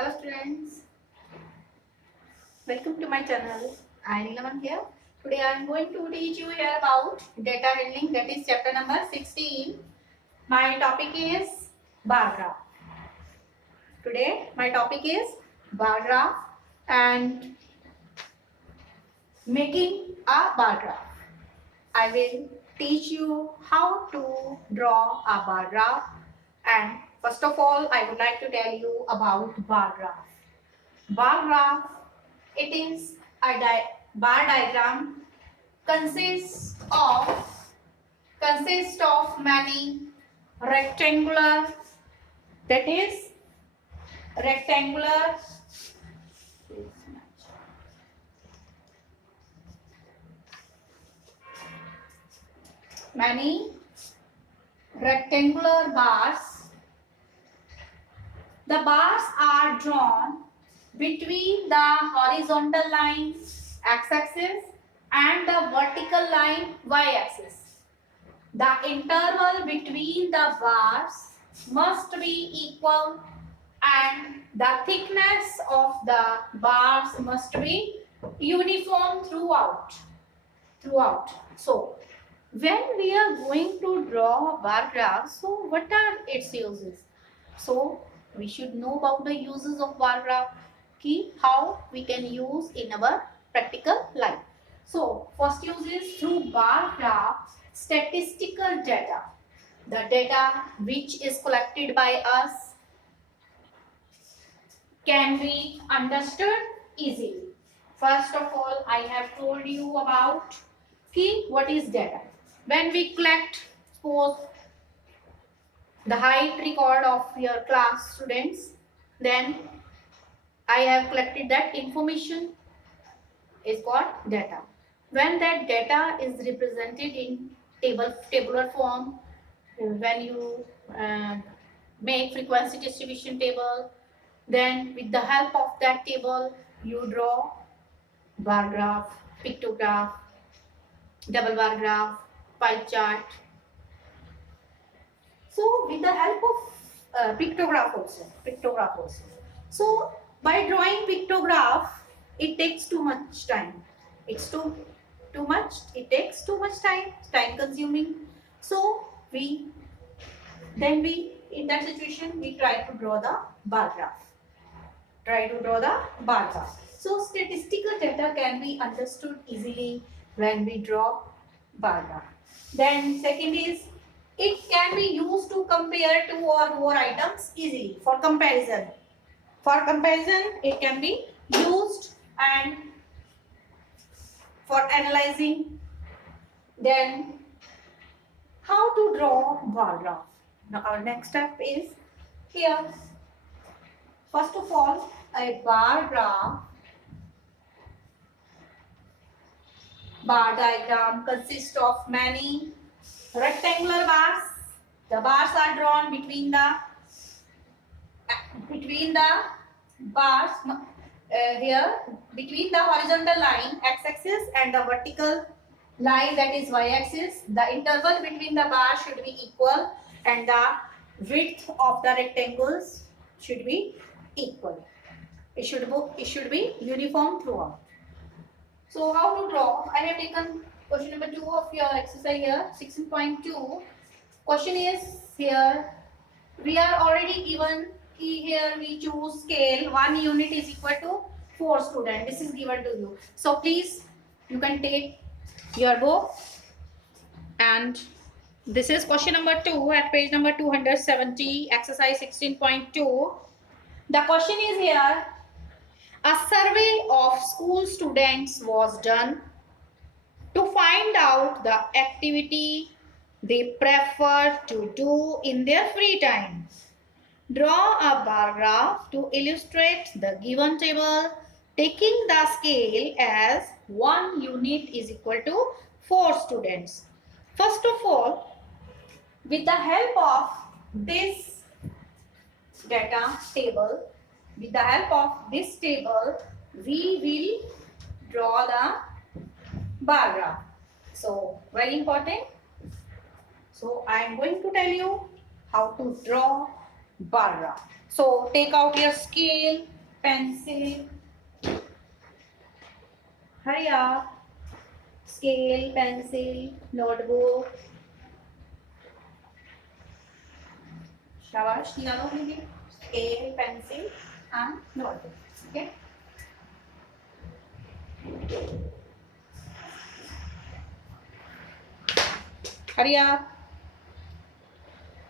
Hello students, welcome to my channel. I am Neelaman here. Today I am going to teach you here about data handling, that is chapter number 16. My topic is bar graph. Today my topic is bar graph and making a bar graph. I will teach you how to draw a bar graph, and first of all I would like to tell you about bar graph. Bar graph, it is a bar diagram consists of many rectangular, that is rectangular many rectangular bars. The bars are drawn between the horizontal line x-axis and the vertical line y-axis. The interval between the bars must be equal and the thickness of the bars must be uniform throughout. So, when we are going to draw a bar graph, so what are its uses? So, we should know about the uses of bar graph, how we can use in our practical life. So, first use is through bar graph statistical data. The data which is collected by us can be understood easily. First of all, I have told you about what is data. When we collect, suppose the height record of your class students, then I have collected that information is called data. When that data is represented in tabular form, when you make frequency distribution table, then with the help of that table you draw bar graph, pictograph, double bar graph, pie chart. So with the help of pictograph also. So by drawing pictograph, it takes too much time. It's too much. It takes too much time consuming. So in that situation we try to draw the bar graph. So statistical data can be understood easily when we draw bar graph. Then second is, it can be used to compare two or more items easily for comparison. It can be used and for analyzing. Then how to draw bar graph. Now our next step is here. First of all, a bar diagram consists of many rectangular bars. The bars are drawn between the bars here, between the horizontal line x-axis and the vertical line, that is y-axis. The interval between the bars should be equal and the width of the rectangles should be equal. It should be uniform throughout. So how to draw? I have taken question number 2 of your exercise here, 16.2. Question is here, we are already given here we choose scale 1 unit is equal to 4 students. This is given to you. So please, you can take your book, and this is question number 2 at page number 270, exercise 16.2. The question is here, a survey of school students was done to find out the activity they prefer to do in their free time. Draw a bar graph to illustrate the given table, taking the scale as 1 unit is equal to 4 students. First of all, with the help of this data table, we will draw the bar graph. So very important. So I am going to tell you how to draw bar graph. So take out your scale, pencil. Hurry up. Scale, pencil, notebook. Shabash, निकालो लीजिए. Scale, pencil, and notebook. Okay. Hurry up.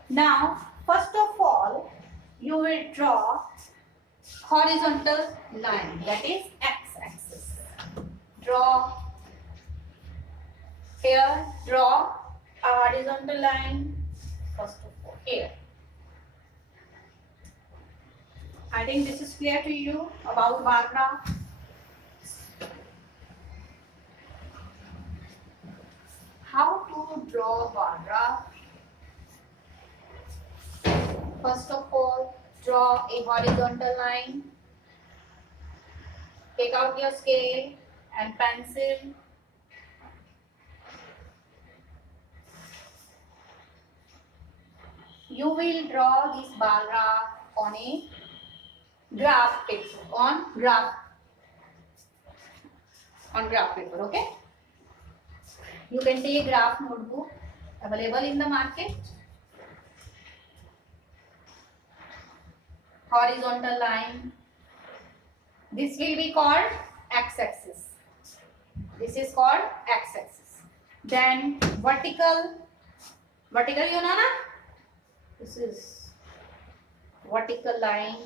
Now, first of all, you will draw horizontal line, that is x-axis. Draw here, draw a horizontal line first of all here. I think this is clear to you about bar graph. How to draw bar graph? First of all, draw a horizontal line. Take out your scale and pencil. You will draw this bar graph on a graph paper. On graph paper, okay? You can take graph notebook available in the market. Horizontal line. This will be called x-axis. This is called x-axis. Then vertical. Vertical, you know, na? This is vertical line.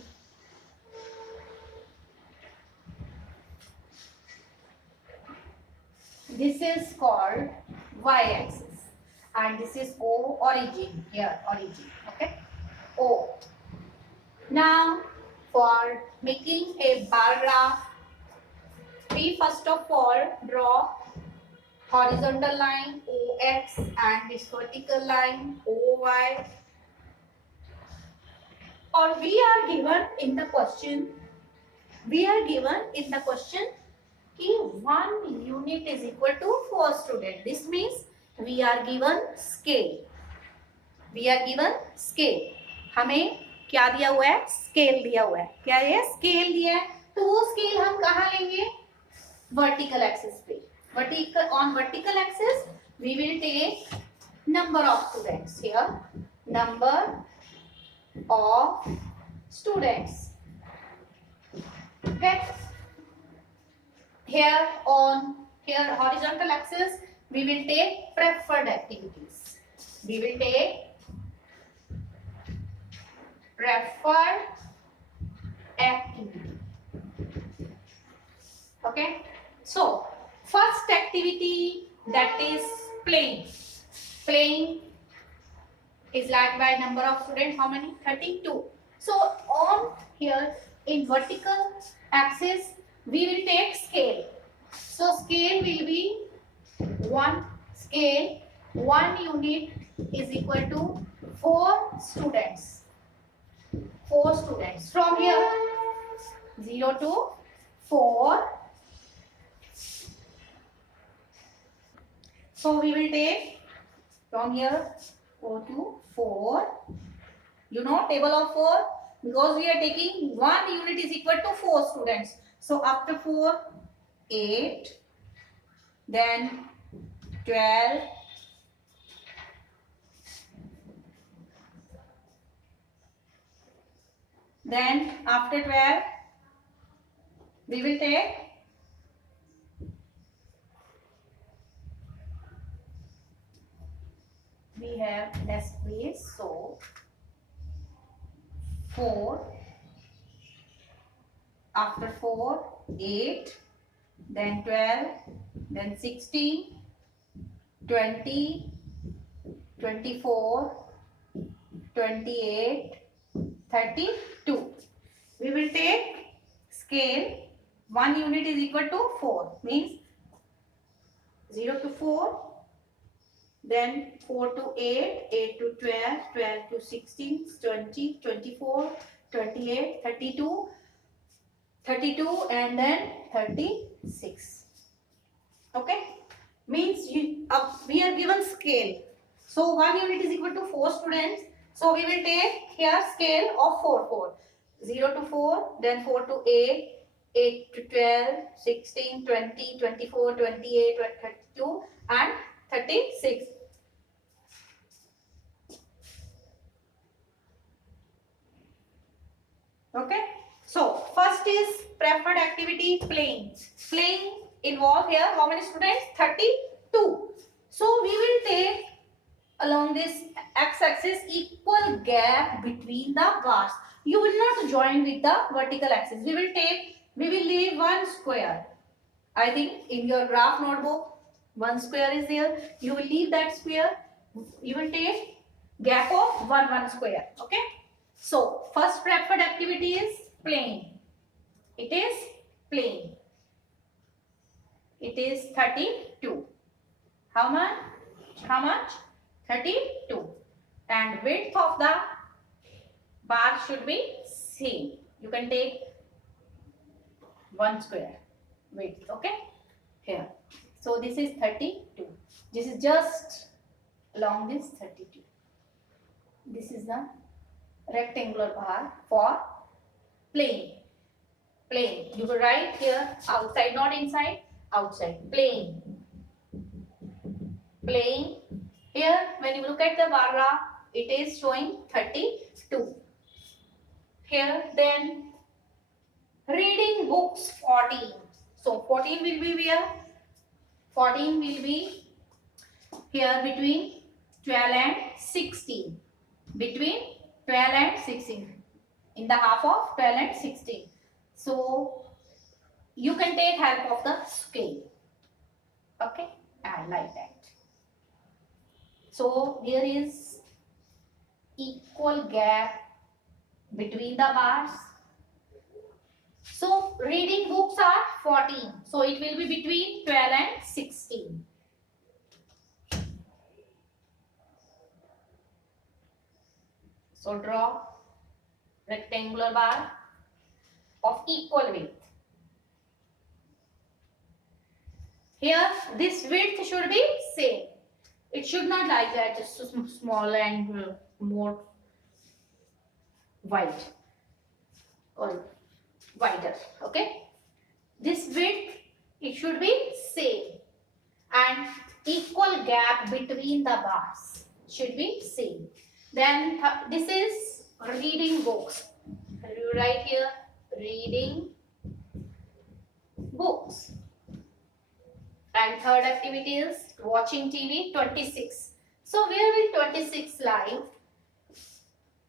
This is called y-axis, and this is O, origin. Here, origin. Okay, O. Now, for making a bar graph, we first of all draw horizontal line OX and this vertical line OY. Or we are given in the question कि 1 unit is equal to 4 students. This means we are given scale. हमें क्या दिया हुआ है? Scale दिया हुआ है. क्या है? स्केल दिया है. तो वो स्केल हम कहाँ लेंगे? वर्टिकल एक्सिस पे. On vertical axis we will take number of students. Here, number of students. Okay. Here horizontal axis we will take preferred activities. We will take preferred activity. Okay. So first activity, that is playing. Playing is like by number of students. How many? 32. So on here in vertical axis we will take scale. So scale will be 1 unit is equal to 4 students. 4 students. From here 0 to 4. So we will take from here 4 to 4. You know table of 4, because we are taking 1 unit is equal to 4 students. So after 4, 8, then 12, then after 12 we will take we have less space, so 4, after 4, 8, then 12, then 16, 20, 24, 28, 32. We will take scale. 1 unit is equal to 4, means 0 to 4, then 4 to 8, 8 to 12, 12 to 16, 20, 24, 28, 32, 32 and then 36. Okay, means we are given scale. So 1 unit is equal to 4 students. So we will take here scale of 4, 4. 0 to 4, then 4 to 8, 8 to 12, 16, 20, 24, 28, 32 and 36. Okay. So first is preferred activity playing. Playing involve here how many students? 32. So we will take along this x-axis equal gap between the bars. You will not join with the vertical axis. We will leave one square. I think in your graph notebook, one square is there. You will leave that square. You will take gap of one square. Okay. So first preferred activity is playing. It is playing. It is 32. How much? How much? 32. And width of the bar should be same. You can take one square width. Okay. Here. So this is 32. This is just along this 32. This is the rectangular bar for playing. Playing. You will write here outside, not inside. Outside. Playing. Playing. Here, when you look at the bar graph, it is showing 32. Here, then reading books 14. So 14 will be where? 14 will be here between 12 and 16. Between 12 and 16. In the half of 12 and 16. So you can take help of the scale. Okay, and like that. So here is equal gap between the bars. So reading books are 14. So it will be between 12 and 16. So draw rectangular bar of equal width. Here this width should be same. It should not like that, just small and more wide or wider. Okay. This width, it should be same. And equal gap between the bars should be same. Then this is reading books. You write here reading books. And third activity is watching TV 26. So where will 26 lie?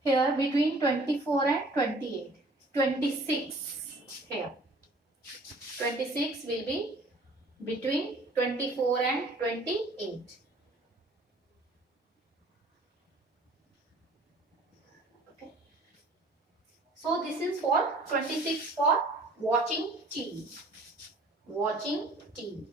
Here between 24 and 28. 26 here. 26 will be between 24 and 28. Okay. So this is for 26 for watching TV. Watching TV.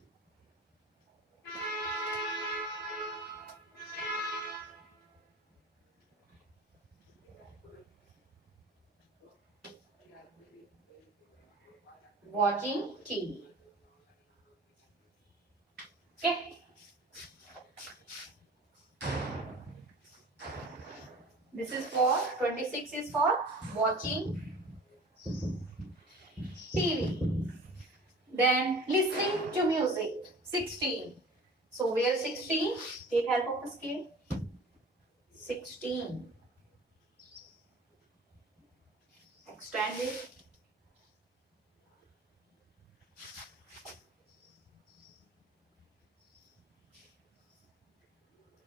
Watching TV. Okay. This is for 26 is for watching TV. Then listening to music 16. So where 16? Take help of the scale. 16. Extend it.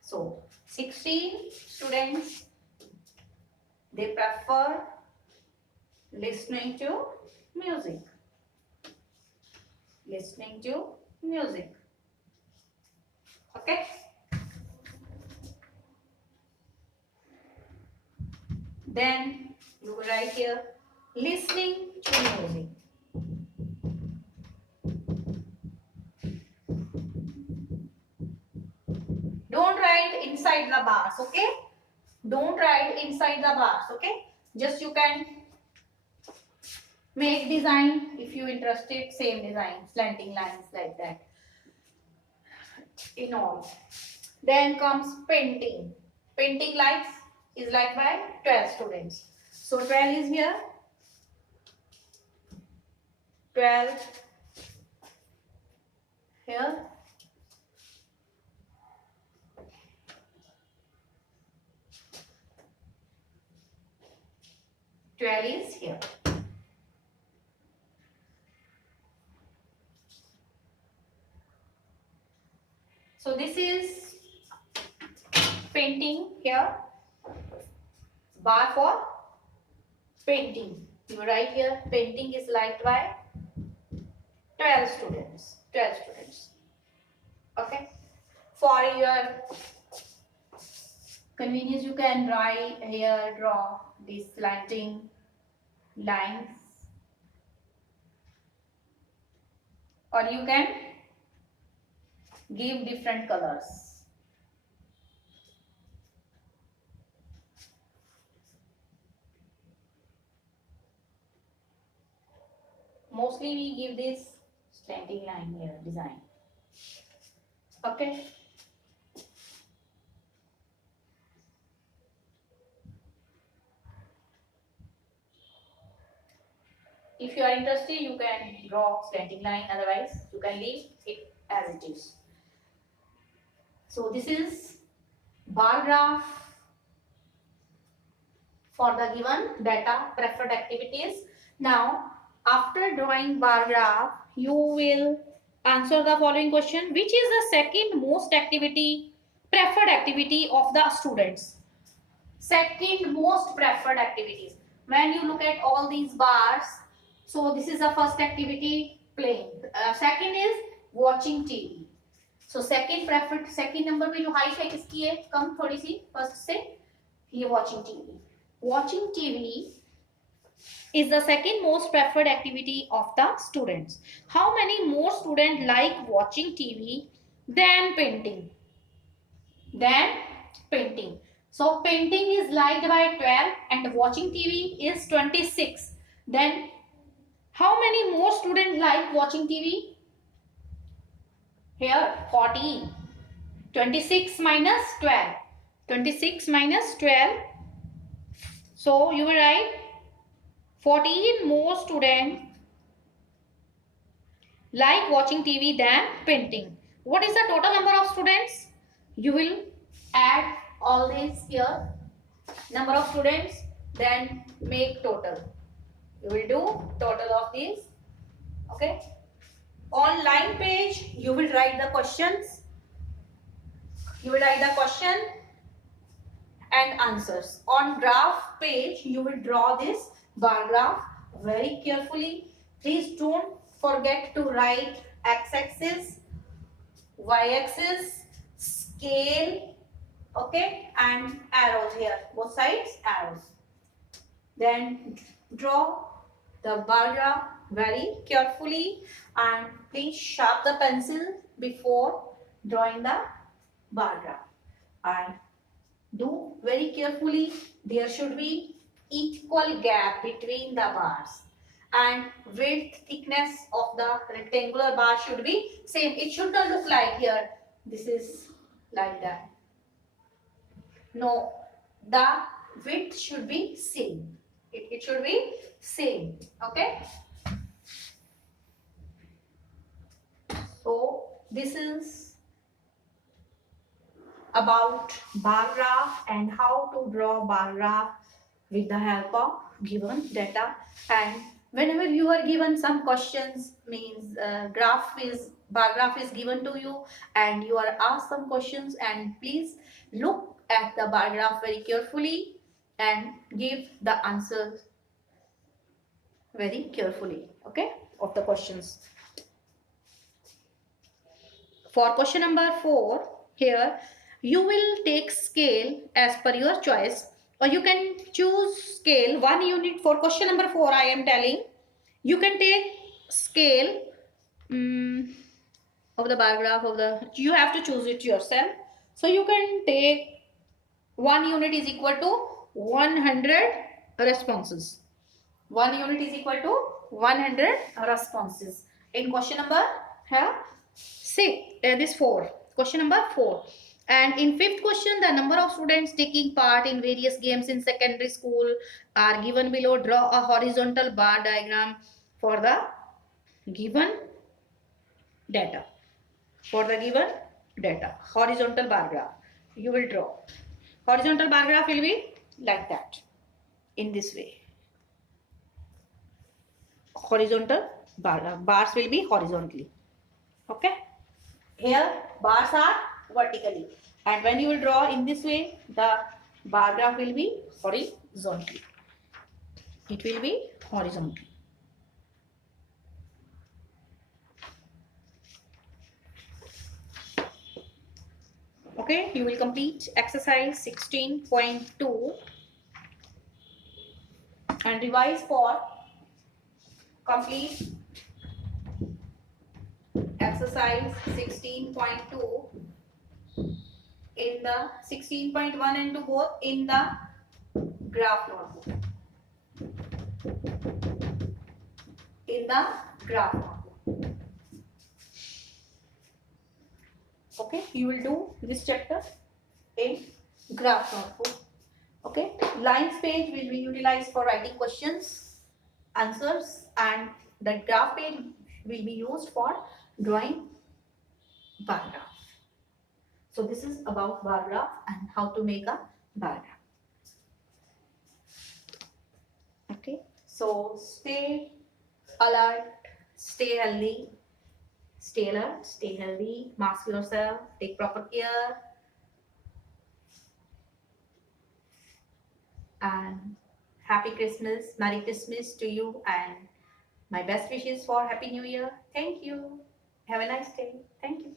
So 16 students, they prefer listening to music. Listening to music. Okay. Then you write here listening to music. Don't write inside the bars, okay? Don't write inside the bars, okay? Just you can make design if you interested, same design, slanting lines like that. In all. Then comes painting. Painting like is liked by 12 students. So 12 is here. 12 here. 12 is here. So this is painting here. Bar for painting. You write here painting is liked by 12 students. 12 students. Okay. For your convenience, you can write here, draw these slanting lines, or you can give different colors. Mostly we give this slanting line here design. Okay. If you are interested, you can draw slanting line, otherwise you can leave it as it is. So this is bar graph for the given data preferred activities. Now, after drawing bar graph, you will answer the following question. Which is the second most preferred activity of the students? Second most preferred activities. When you look at all these bars, so this is the first activity, playing. Second is watching TV. So second preferred, second number में जो height है किसकी है कम थोड़ी सी first से, ये watching TV. Watching TV is the second most preferred activity of the students. How many more students like watching TV than painting? Than painting. So painting is liked by 12 and watching TV is 26. Then how many more students like watching TV? Here 14. 26 minus 12. 26 minus 12. So you will write 14 more students like watching TV than painting. What is the total number of students? You will add all these here. Number of students, then make total. You will do total of these. Okay. On line page, you will write the questions. You will write the question and answers. On graph page, you will draw this bar graph very carefully. Please don't forget to write x-axis, y-axis, scale, okay, and arrows here. Both sides arrows. Then draw the bar graph very carefully and please sharp the pencil before drawing the bar graph. And do very carefully. There should be equal gap between the bars and width thickness of the rectangular bar should be same. It should not look like here this is like that. No, the width should be same. It should be same. Okay. So this is about bar graph and how to draw bar graph with the help of given data. And whenever you are given some questions, means bar graph is given to you and you are asked some questions, and please look at the bar graph very carefully and give the answers very carefully, okay, of the questions. For question number 4, here you will take scale as per your choice, or you can choose scale 1 unit. For question number 4, I am telling you can take scale of the bar graph of the, you have to choose it yourself. So you can take 1 unit is equal to 100 responses. 1 unit is equal to 100 responses. In question number here, this 4. Question number 4. And in fifth question, the number of students taking part in various games in secondary school are given below. Draw a horizontal bar diagram for the given data. For the given data, horizontal bar graph you will draw. Horizontal bar graph will be like that, in this way. Horizontal bar graph. Bars will be horizontally. Okay. Here bars are vertically, and when you will draw in this way, the bar graph will be horizontally. It will be horizontal. Okay, you will complete exercise 16.2 and revise for complete exercise 16.2 in the 16.1 and 2 both in the graph notebook. In the graph notebook. Okay, you will do this chapter in graph notebook. Okay, lines page will be utilized for writing questions, answers, and the graph page will be used for drawing bar graph. So this is about bar graph and how to make a bar graph. Okay, so stay alert, stay healthy, stay alert, stay healthy, mask yourself, take proper care, and happy Christmas, Merry Christmas to you, and my best wishes for Happy New Year. Thank you. Have a nice day. Thank you.